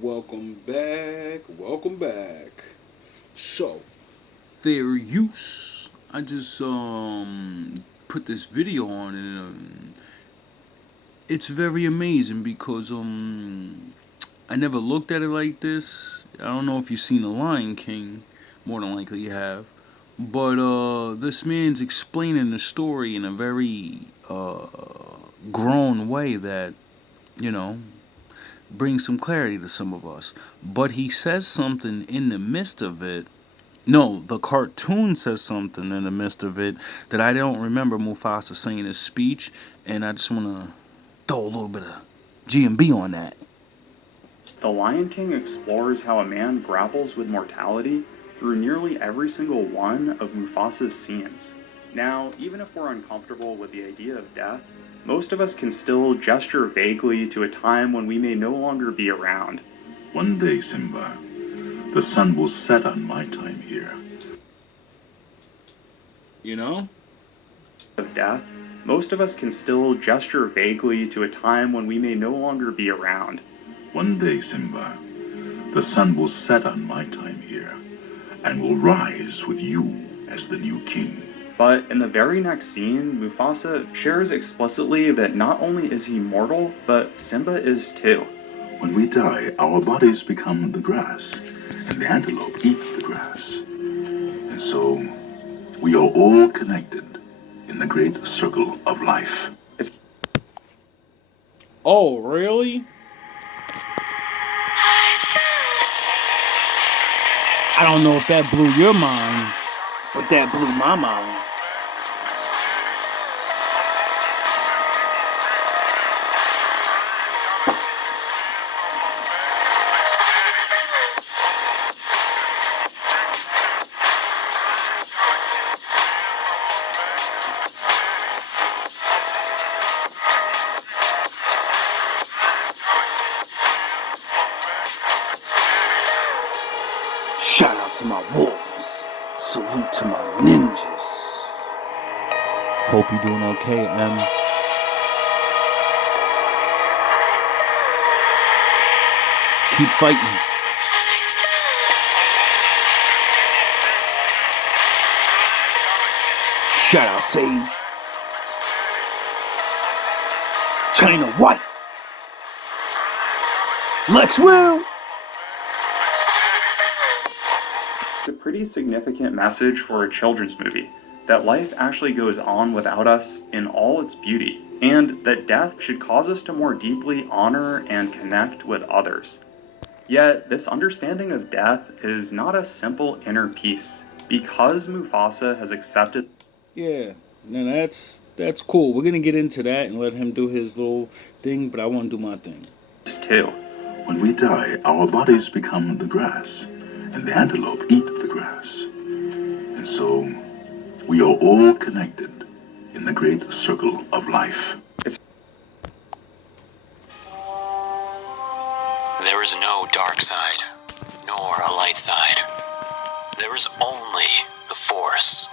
Welcome back. Welcome back. So, fair use. I just put this video on and it's very amazing because I never looked at it like this. I don't know if you've seen The Lion King. More than likely you have. But this man's explaining the story in a very grown way that, you know, brings some clarity to some of us. But he says something in the midst of it. No, the cartoon says something in the midst of it that I don't remember Mufasa saying in his speech, and I just want to throw a little bit of GMB on that. The Lion King explores how a man grapples with mortality through nearly every single one of Mufasa's scenes. Now, even if we're uncomfortable with the idea of death, most of us can still gesture vaguely to a time when we may no longer be around. One day, Simba, the sun will set on my time here. You know? Of death, most of us can still gesture vaguely to a time when we may no longer be around. One day, Simba, the sun will set on my time here, and will rise with you as the new king. But in the very next scene, Mufasa shares explicitly that not only is he mortal, but Simba is too. When we die, our bodies become the grass, and the antelope eat the grass. And so, we are all connected in the great circle of life. Oh, really? I don't know if that blew your mind, but that blew my mind. Shout out to my wolves. Salute to my ninjas. Hope you're doing okay, Em. Keep fighting. Shout out Sage. China White. Lex Will. It's a pretty significant message for a children's movie, that life actually goes on without us in all its beauty, and that death should cause us to more deeply honor and connect with others. Yet, this understanding of death is not a simple inner peace, because Mufasa has accepted. Yeah, now that's cool. We're gonna get into that and let him do his little thing, but I want to do my thing. Too. When we die, our bodies become the grass, and the antelope eat the grass. And so, we are all connected in the great circle of life. There is no dark side, nor a light side. There is only the Force.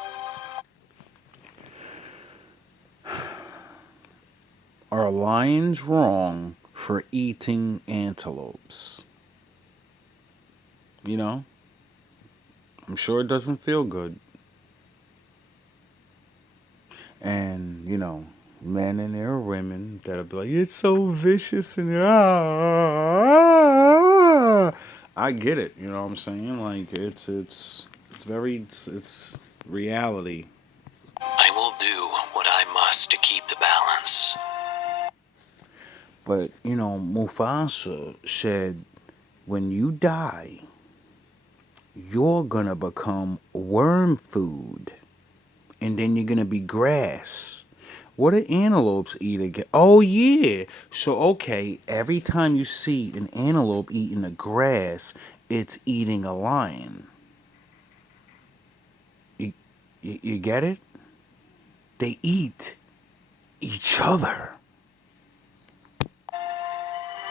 Are lions wrong for eating antelopes? You know? I'm sure it doesn't feel good. And, you know, men and there are women that'll be like, it's so vicious and I get it, you know what I'm saying? Like it's reality. I will do what I must to keep the balance. But, you know, Mufasa said, when you die, you're gonna become worm food. And then you're gonna be grass. What do antelopes eat again? Oh, yeah. So, okay, every time you see an antelope eating the grass, it's eating a lion. You get it? They eat each other.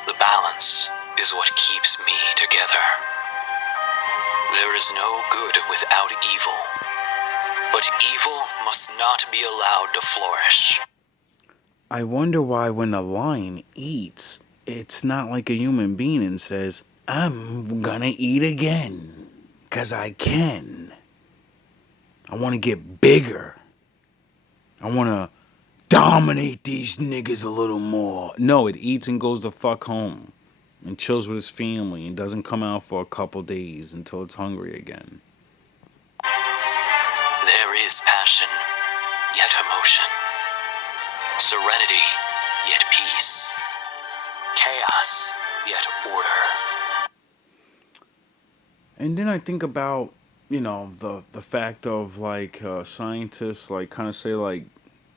The balance is what keeps me together. There is no good without evil, but evil must not be allowed to flourish. I wonder why when a lion eats, it's not like a human being and says, I'm gonna eat again. 'Cause I can. I wanna get bigger. I wanna dominate these niggas a little more. No, it eats and goes the fuck home. And chills with his family and doesn't come out for a couple days until it's hungry again. There is passion, yet emotion. Serenity, yet peace. Chaos, yet order. And then I think about, the fact of like scientists like kind of say like,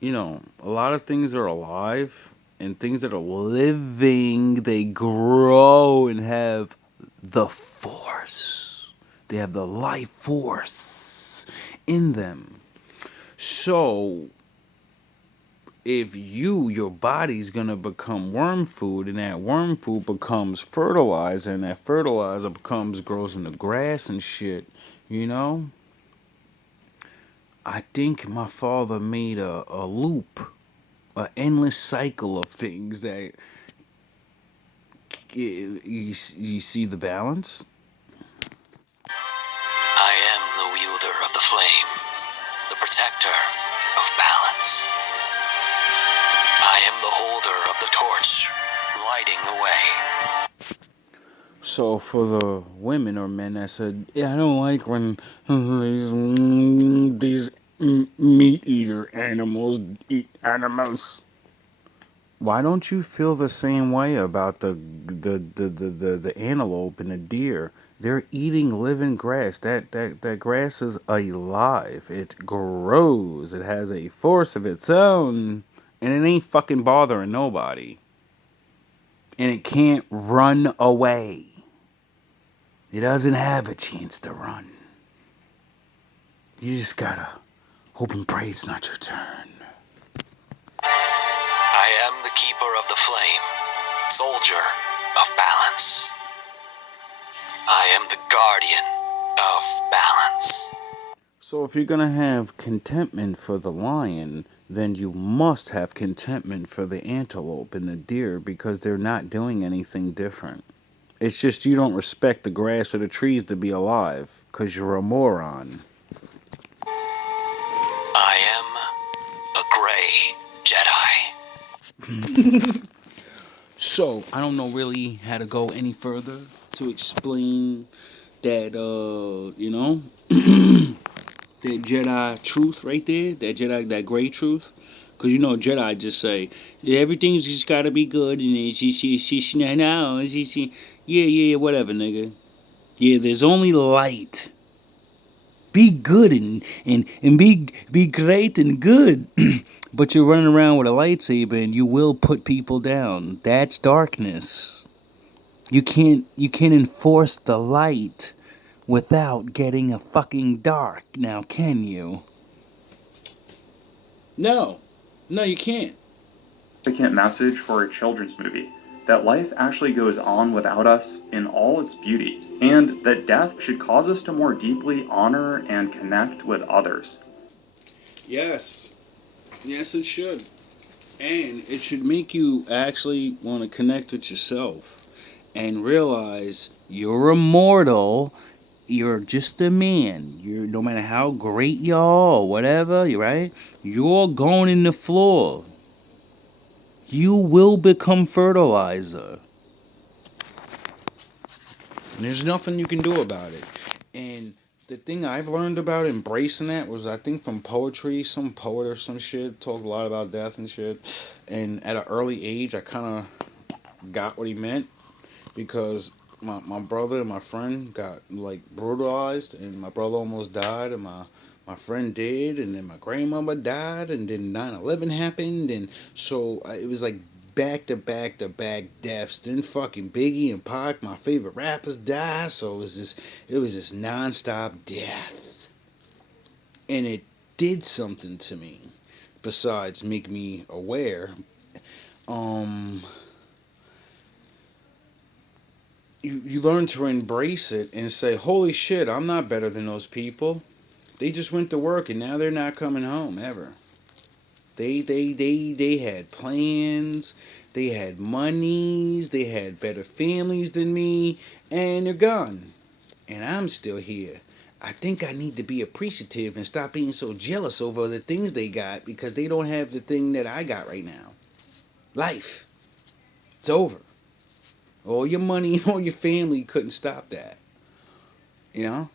a lot of things are alive and things that are living, they grow and have the force. They have the life force in them. So if your body's gonna become worm food, and that worm food becomes fertilizer, and that fertilizer grows into grass and shit, you know, I think my father made a loop, an endless cycle of things that you see the balance. I am the wielder of the flame, the protector of balance. I am the holder of the torch, lighting the way. So for the women or men that said, yeah, I don't like when these meat eater animals eat animals. Why don't you feel the same way about the antelope and the deer? They're eating living grass. That grass is alive. It grows. It has a force of its own, and it ain't fucking bothering nobody. And it can't run away. It doesn't have a chance to run. You just gotta hope and pray it's not your turn. I am the keeper of the flame, soldier of balance. I am the guardian of balance. So if you're gonna have contentment for the lion, then you must have contentment for the antelope and the deer because they're not doing anything different. It's just you don't respect the grass or the trees to be alive because you're a moron. I am a gray Jedi. So I don't know really how to go any further to explain that, that Jedi truth right there, that gray truth. Cause Jedi just say, yeah, everything's just gotta be good, and then yeah, whatever, nigga. Yeah, there's only light. Be good and be great and good. But you're running around with a lightsaber and you will put people down. That's darkness. You can't enforce the light without getting a fucking dark. Now, can you? No. No, you can't. Significant message for a children's movie that life actually goes on without us in all its beauty, and that death should cause us to more deeply honor and connect with others. Yes. Yes, it should. And it should make you actually want to connect with yourself and realize you're immortal. You're just a man. You're no matter how great you are or whatever, you're right. You're going in the floor. You will become fertilizer. And there's nothing you can do about it. And the thing I've learned about embracing that was, I think, from poetry. Some poet or some shit talked a lot about death and shit. And at an early age, I kind of got what he meant because my brother and my friend got like brutalized, and my brother almost died, and my friend did, and then my grandmother died, and then 9/11 happened, and so it was like back to back to back deaths. Then fucking Biggie and Pac, my favorite rappers, died. So it was this nonstop death, and it did something to me. Besides make me aware, um, you learn to embrace it and say, "Holy shit, I'm not better than those people. They just went to work and now they're not coming home ever. They had plans. They had monies, they had better families than me, and they're gone. And I'm still here. I think I need to be appreciative and stop being so jealous over the things they got because they don't have the thing that I got right now. Life. It's over. All your money and all your family couldn't stop that. You know?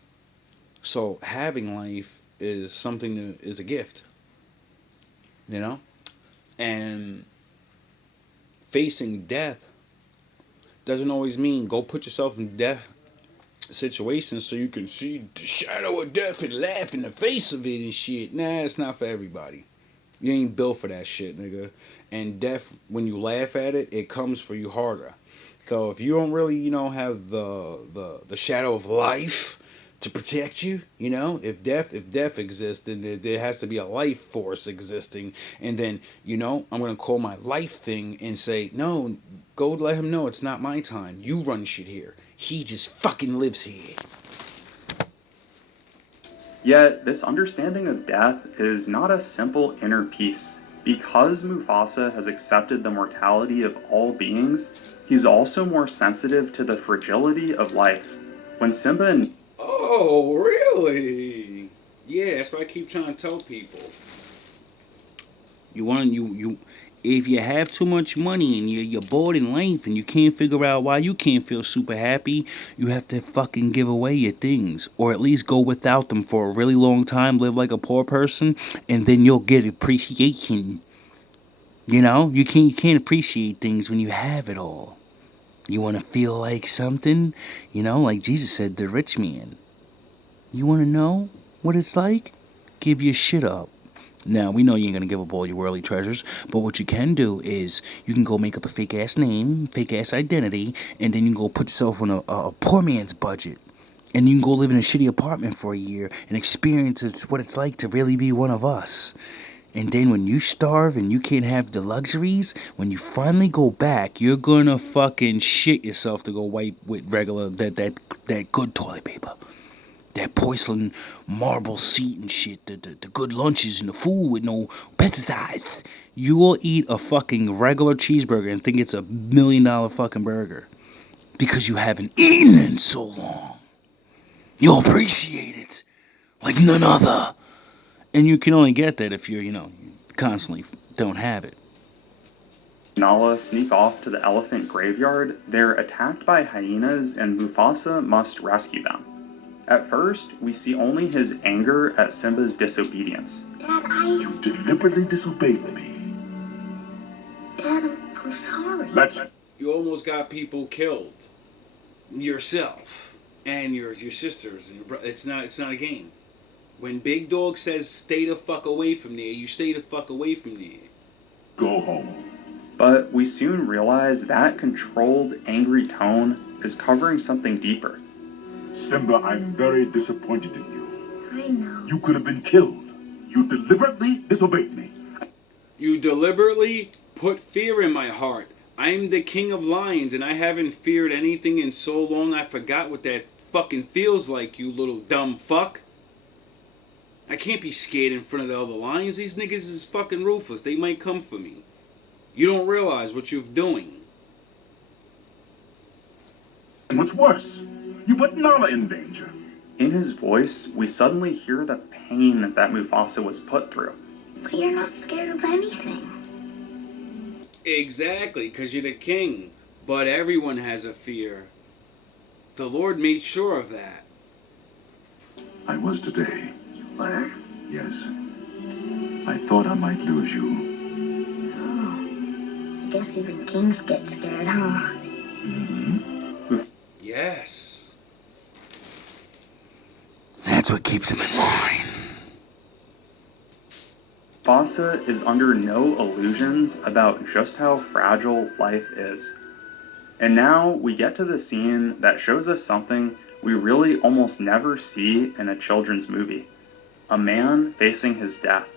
So having life is something that is a gift. You know? And facing death doesn't always mean go put yourself in death situations so you can see the shadow of death and laugh in the face of it and shit. Nah, it's not for everybody. You ain't built for that shit, nigga. And death, when you laugh at it, it comes for you harder. So if you don't really, have the shadow of life to protect you, if death exists, then there has to be a life force existing. And then, I'm gonna call my life thing and say, no, go let him know it's not my time. You run shit here. He just fucking lives here. Yet, this understanding of death is not a simple inner peace. Because Mufasa has accepted the mortality of all beings, he's also more sensitive to the fragility of life. When Simba and Oh, really? Yeah, that's what I keep trying to tell people. If you have too much money and you're bored in life and you can't figure out why you can't feel super happy, you have to fucking give away your things, or at least go without them for a really long time, live like a poor person, and then you'll get appreciation. You can't appreciate things when you have it all. You want to feel like something, like Jesus said to the rich man. You want to know what it's like? Give your shit up. Now, we know you ain't gonna give up all your worldly treasures, but what you can do is you can go make up a fake ass name, fake ass identity, and then you can go put yourself on a poor man's budget. And you can go live in a shitty apartment for a year and experience what it's like to really be one of us. And then when you starve and you can't have the luxuries, when you finally go back, you're gonna fucking shit yourself to go wipe with regular that good toilet paper. That porcelain marble seat and shit, the good lunches and the food with no pesticides. You will eat a fucking regular cheeseburger and think it's $1 million fucking burger. Because you haven't eaten in so long. You'll appreciate it like none other. And you can only get that if you constantly don't have it. Nala sneak off to the elephant graveyard, they're attacked by hyenas and Mufasa must rescue them. At first, we see only his anger at Simba's disobedience. Dad, You deliberately disobeyed me. Dad, I'm sorry. You almost got people killed. Yourself and your sisters and your brother. It's not a game. When Big Dog says stay the fuck away from there, you stay the fuck away from there. Go home. But we soon realize that controlled, angry tone is covering something deeper. Simba, I'm very disappointed in you. I know. You could have been killed. You deliberately disobeyed me. You deliberately put fear in my heart. I'm the king of lions and I haven't feared anything in so long I forgot what that fucking feels like, you little dumb fuck. I can't be scared in front of the other lions. These niggas is fucking ruthless. They might come for me. You don't realize what you're doing. And what's worse, you put Nala in danger. In his voice, we suddenly hear the pain that Mufasa was put through. But you're not scared of anything. Exactly, because you're the king. But everyone has a fear. The Lord made sure of that. I was today. You were? Yes. I thought I might lose you. Oh. I guess even kings get scared, huh? Mm-hmm. Yes. That's what keeps him in line. Mufasa is under no illusions about just how fragile life is. And now we get to the scene that shows us something we really almost never see in a children's movie. A man facing his death.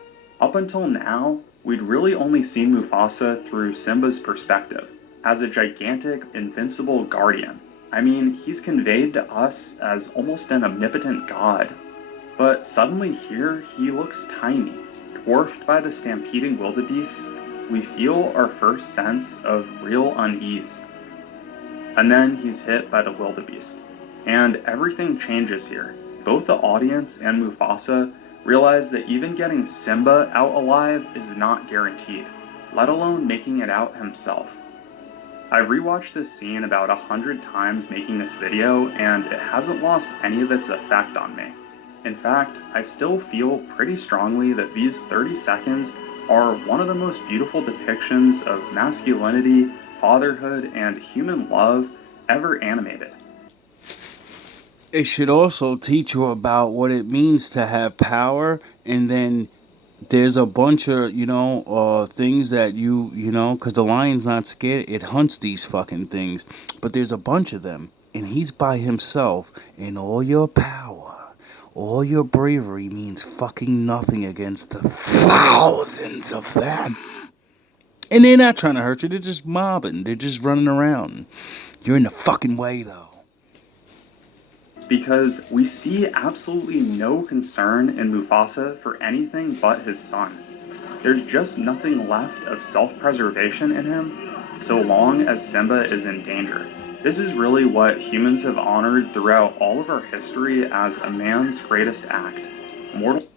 Up until now, we'd really only seen Mufasa through Simba's perspective, as a gigantic, invincible guardian. I mean, he's conveyed to us as almost an omnipotent god. But suddenly here, he looks tiny, dwarfed by the stampeding wildebeests, we feel our first sense of real unease. And then he's hit by the wildebeest. And everything changes here. Both the audience and Mufasa realize that even getting Simba out alive is not guaranteed, let alone making it out himself. I've rewatched this scene about 100 times making this video, and it hasn't lost any of its effect on me. In fact, I still feel pretty strongly that these 30 seconds are one of the most beautiful depictions of masculinity, fatherhood, and human love ever animated. It should also teach you about what it means to have power, and then there's a bunch of things that because the lion's not scared, it hunts these fucking things, but there's a bunch of them, and he's by himself, and all your power, all your bravery means fucking nothing against the thousands of them. And they're not trying to hurt you, they're just mobbing, they're just running around. You're in the fucking way though. Because we see absolutely no concern in Mufasa for anything but his son. There's just nothing left of self-preservation in him so long as Simba is in danger. This is really what humans have honored throughout all of our history as a man's greatest act. Mortal.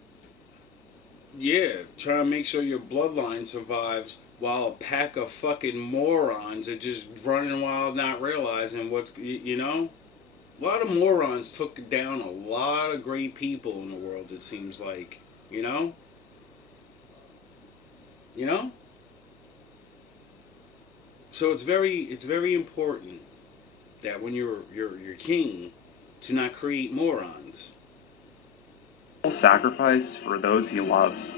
Yeah, try to make sure your bloodline survives while a pack of fucking morons are just running wild, not realizing a lot of morons took down a lot of great people in the world, it seems like. You know? So it's very important that when you're king to not create morons. Sacrifice for those he loves.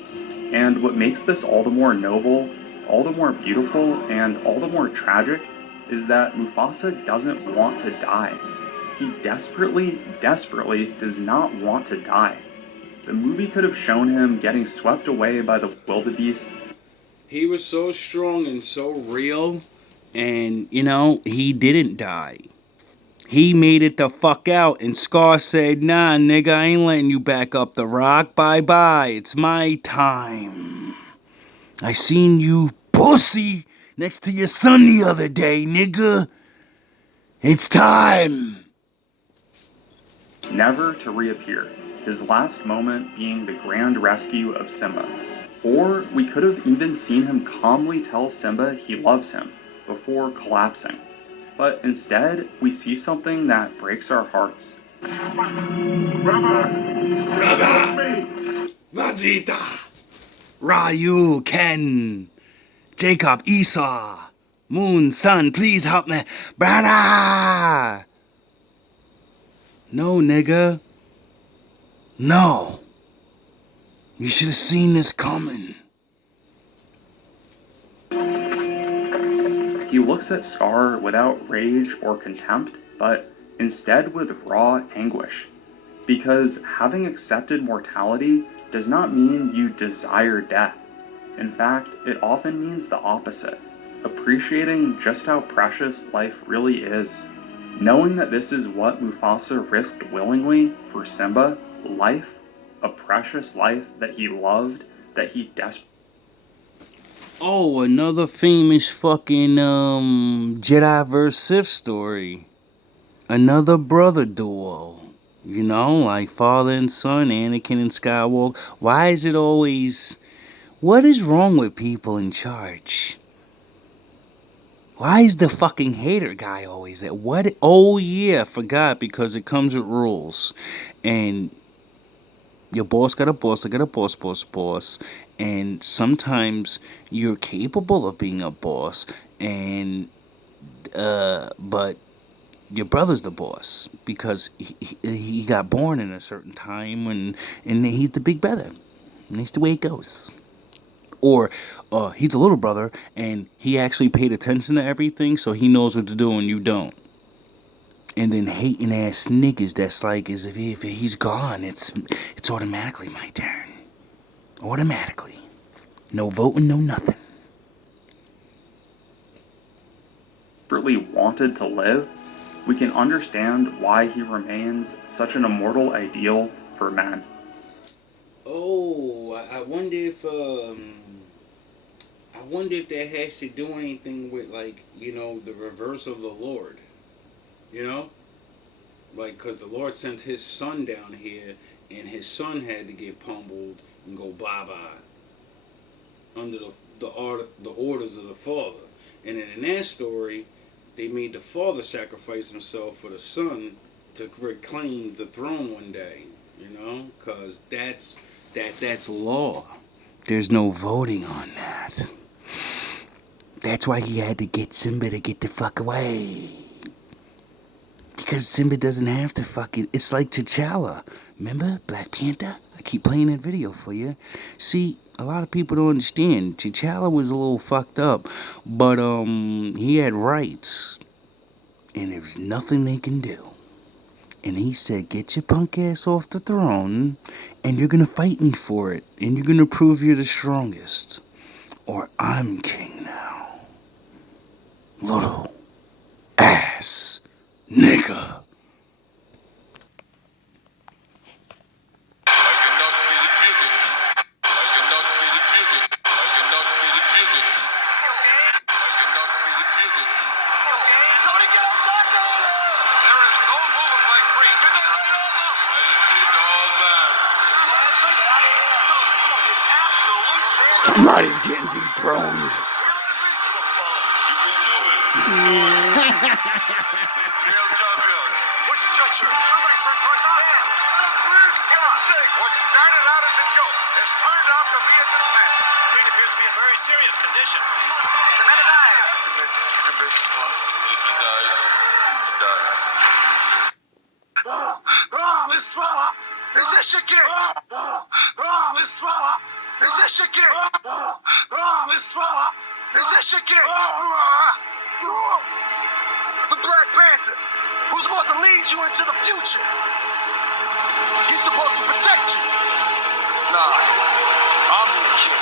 And what makes this all the more noble, all the more beautiful, and all the more tragic is that Mufasa doesn't want to die. He desperately does not want to die. The movie could have shown him getting swept away by the wildebeest. He was so strong and so real, and he didn't die. He made it the fuck out, and Scar said, "Nah, nigga, I ain't letting you back up the rock. Bye-bye, it's my time. I seen you pussy next to your son the other day, nigga. It's time." Never to reappear, his last moment being the grand rescue of Simba. Or we could have even seen him calmly tell Simba he loves him before collapsing. But instead, we see something that breaks our hearts. Brother! Vegeta, Ryu, Ken, Jacob, Esau, Moon, Sun, please help me. Brother! No, nigga. No. You should have seen this coming. He looks at Scar without rage or contempt, but instead with raw anguish. Because having accepted mortality does not mean you desire death. In fact, it often means the opposite, appreciating just how precious life really is. Knowing that this is what Mufasa risked willingly for Simba, life, a precious life that he loved, that he desperately. Oh, another famous fucking Jedi vs. Sith story. Another brother duo. Like father and son, Anakin and Skywalker. Why is it always... What is wrong with people in charge? Why is the fucking hater guy always there? What? Oh yeah, I forgot, because it comes with rules. And your boss got a boss, I got a boss. And sometimes you're capable of being a boss, and but your brother's the boss because he got born in a certain time, and he's the big brother, and that's the way it goes. Or he's the little brother, and he actually paid attention to everything, so he knows what to do and you don't. And then hating ass niggas that's like, as if he's gone, it's automatically my turn. Automatically. No voting, no nothing. Wanted to live, we can understand why he remains such an immortal ideal for men. Oh, I wonder if wonder if that has to do anything with, like, the reverse of the Lord. You know, like, because the Lord sent His Son down here, and His Son had to get pummeled and go bye bye under the orders of the Father. And then in that story, they made the Father sacrifice himself for the Son to reclaim the throne one day. Because that's law. There's no voting on that. That's why he had to get Simba to get the fuck away. Because Simba doesn't have to fuck it. It's like T'Challa. Remember Black Panther? I keep playing that video for you. See, a lot of people don't understand. T'Challa was a little fucked up, but he had rights, and there's nothing they can do. And he said, "Get your punk ass off the throne, and you're gonna fight me for it, and you're gonna prove you're the strongest, or I'm king now." Little ass nigga. Somebody's getting dethroned. Somebody sent for us on. What started out as a joke has turned out to be a defense. Creed appears to be in very serious condition. The man alive. Miss Fella! Is this your kid? Miss Fella! Is this your kid? Miss Fella! Is this your kid? The Black Panther, who's supposed to lead you into the future. He's supposed to protect you. Nah, I'm the kid.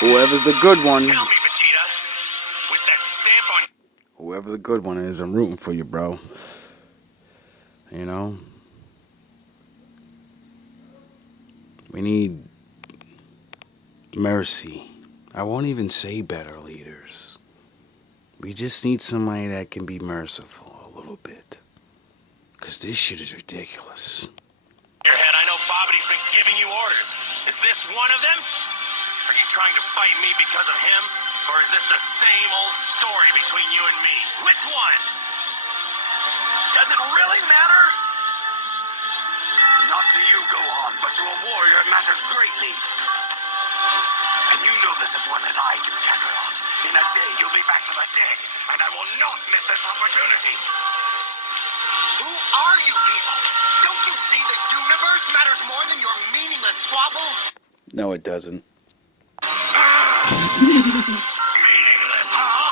Whoever's the good one. Tell me, Vegeta, with that stamp on... Whoever the good one is, I'm rooting for you, bro. We need mercy. I won't even say better leaders. We just need somebody that can be merciful a little bit. Because this shit is ridiculous. Your head, I know Bobity's been giving you orders. Is this one of them? Are you trying to fight me because of him? Or is this the same old story between you and me? Which one? Does it really matter? Not to you, Gohan, but to a warrior it matters greatly. And you know this as well as I do, Kakarot. In a day, you'll be back to the dead, and I will not miss this opportunity. Who are you people? Don't you see the universe matters more than your meaningless squabble? No, it doesn't. Meaningless, huh?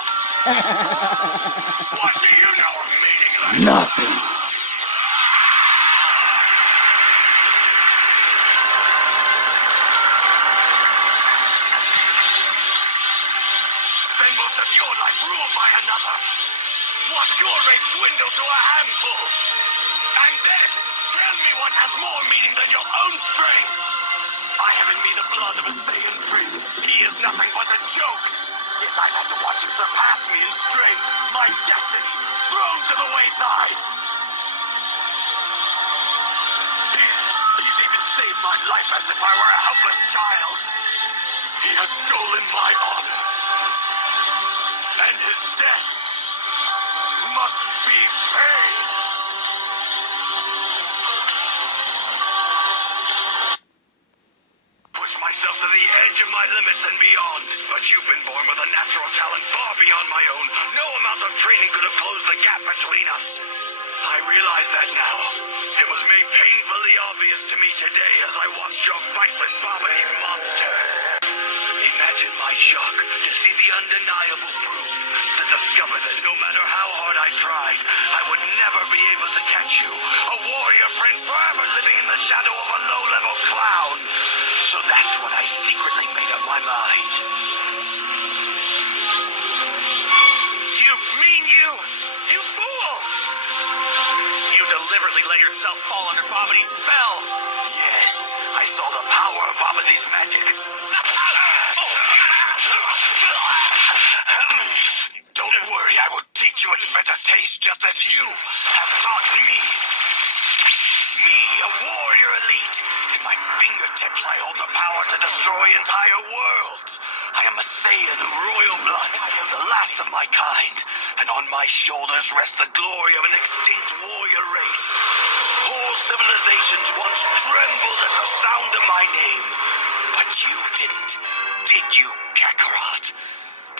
What do you know of meaningless? Nothing. Spend most of your life ruled by another. Watch your race dwindle to a handful. And then, tell me what has more meaning than your own strength. I have in me the blood of a Saiyan prince. He is nothing but a joke. Yet I've had to watch him surpass me in strength. My destiny thrown to the wayside. He's even saved my life as if I were a helpless child. He has stolen my honor. And his debts must be paid. Push myself to the edge of my limits and beyond. But you've been born with a natural talent far beyond my own. No amount of training could have closed the gap between us. I realize that now. It was made painfully obvious to me today as I watched your fight with Bobity's monster. Imagine my shock to see the undeniable proof, to discover that no matter how hard I tried, I would never be able to catch you. A warrior prince forever living in the shadow of a low-level clown. So that's when I secretly made up my mind. You fool! You deliberately let yourself fall under Bobity's spell. Yes, I saw the power of Bobity's magic. Don't worry, I will teach you its better taste, just as you have taught me. Me, a warrior elite. In my fingertips, I hold the power to destroy entire worlds. I am a Saiyan of royal blood, the last of my kind. And on my shoulders rests the glory of an extinct warrior race. Whole civilizations once trembled at the sound of my name. But you didn't, did you, Kakarot?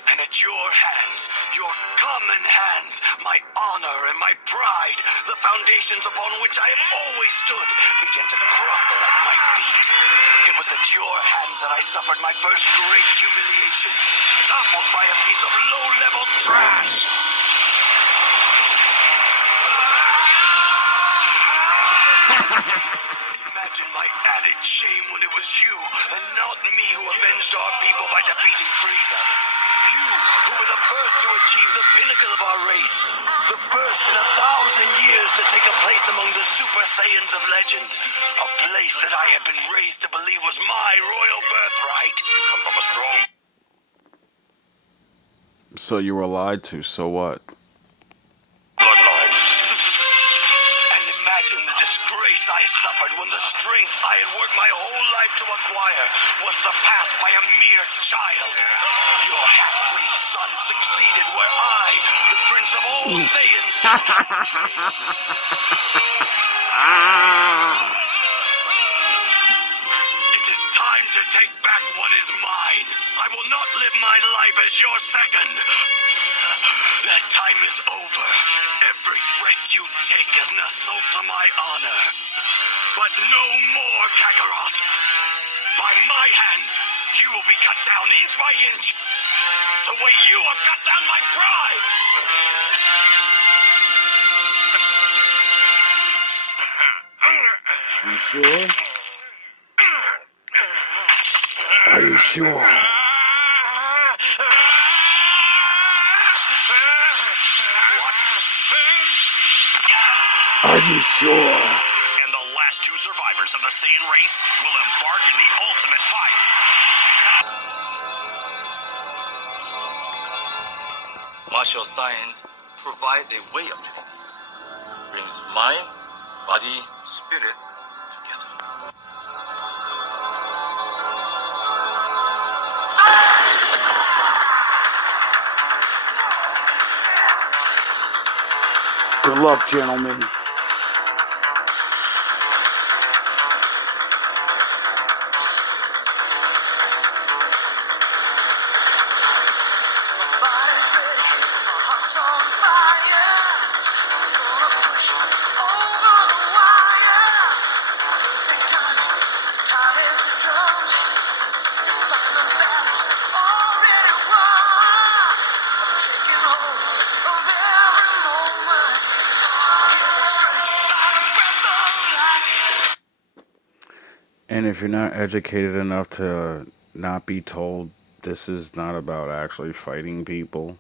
And at your hands, your common hands, my honor and my pride, the foundations upon which I have always stood, began to crumble at my feet. It was at your hands that I suffered my first great humiliation, toppled by a piece of low-level trash. Imagine my added shame when it was you and not me who avenged our people by defeating Frieza. You, who were the first to achieve the pinnacle of our race. The first in 1,000 years to take a place among the Super Saiyans of legend. A place that I had been raised to believe was my royal birthright. You come from a strong So you were lied to, so what? bloodline. And imagine the disgrace I suffered when the strength I had worked my whole life to acquire was surpassed by a mere child. Your half-breed son succeeded where I, the prince of all Saiyans, it is time to take back what is mine. I will not live my life as your second. That time is over. Every breath you take is an assault to my honor. But no more, Kakarot. By my hands, you will be cut down inch by inch, the way you have cut down my pride. You sure? Are you sure? Are you sure? And the last two survivors of the Saiyan race will embark in the ultimate fight. Martial science provides a way of training. Brings mind, body, spirit together. Good luck, gentlemen. And if you're not educated enough to not be told this is not about actually fighting people,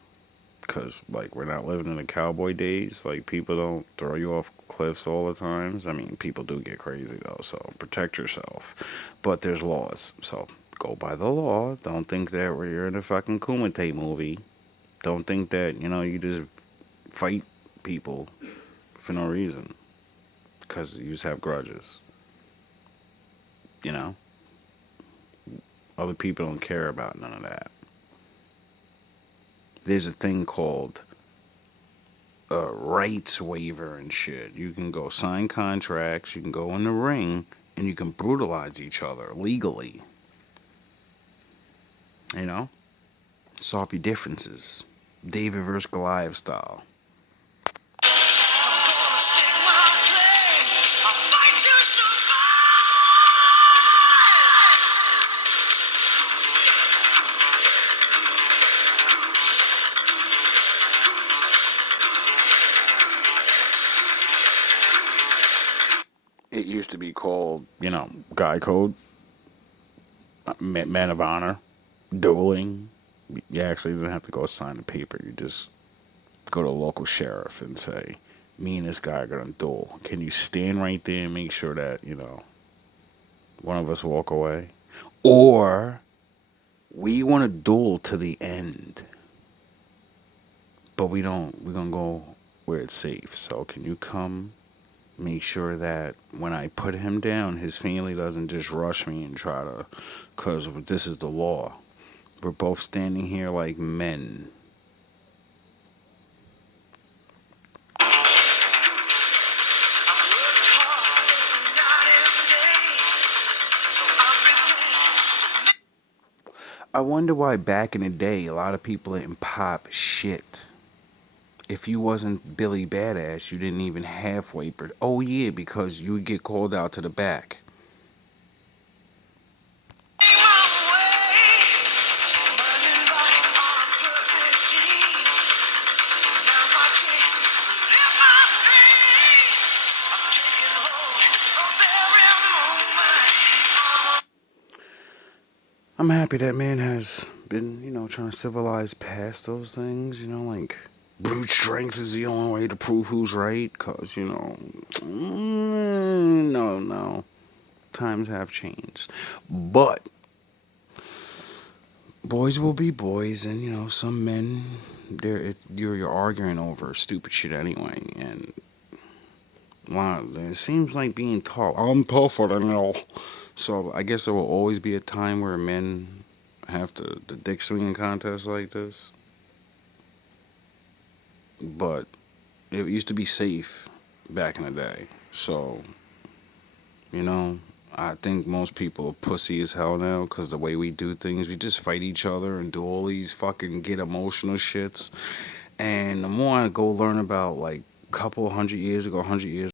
because, like, we're not living in the cowboy days. Like, people don't throw you off cliffs all the times. I mean, people do get crazy, though, so protect yourself. But there's laws, so go by the law. Don't think that you're in a fucking Kumite movie. Don't think that, you just fight people for no reason. Because you just have grudges. Other people don't care about none of that. There's a thing called a rights waiver and shit. You can go sign contracts, you can go in the ring, and you can brutalize each other legally. Solve your differences. David versus Goliath style. It used to be called, guy code, men of honor, dueling. You actually didn't have to go sign a paper. You just go to a local sheriff and say, me and this guy are gonna duel. Can you stand right there and make sure that, one of us walk away? Or we want to duel to the end, but we don't. We're gonna go where it's safe. So can you come make sure that when I put him down, his family doesn't just rush me and try to, because this is the law. We're both standing here like men. I wonder why back in the day a lot of people didn't pop shit. If you wasn't Billy Badass, you didn't even halfway. Oh yeah, because you would get called out to the back. I'm happy that man has been, trying to civilize past those things, like brute strength is the only way to prove who's right, because, no, times have changed. But boys will be boys, and, some men, you're arguing over stupid shit anyway, and it seems like being tall. I'm tougher than you. So I guess there will always be a time where men have the dick swinging contest like this. But it used to be safe back in the day. So, I think most people are pussy as hell now because the way we do things, we just fight each other and do all these fucking get emotional shits. And the more I go learn about like a couple 100 years ago, 100 years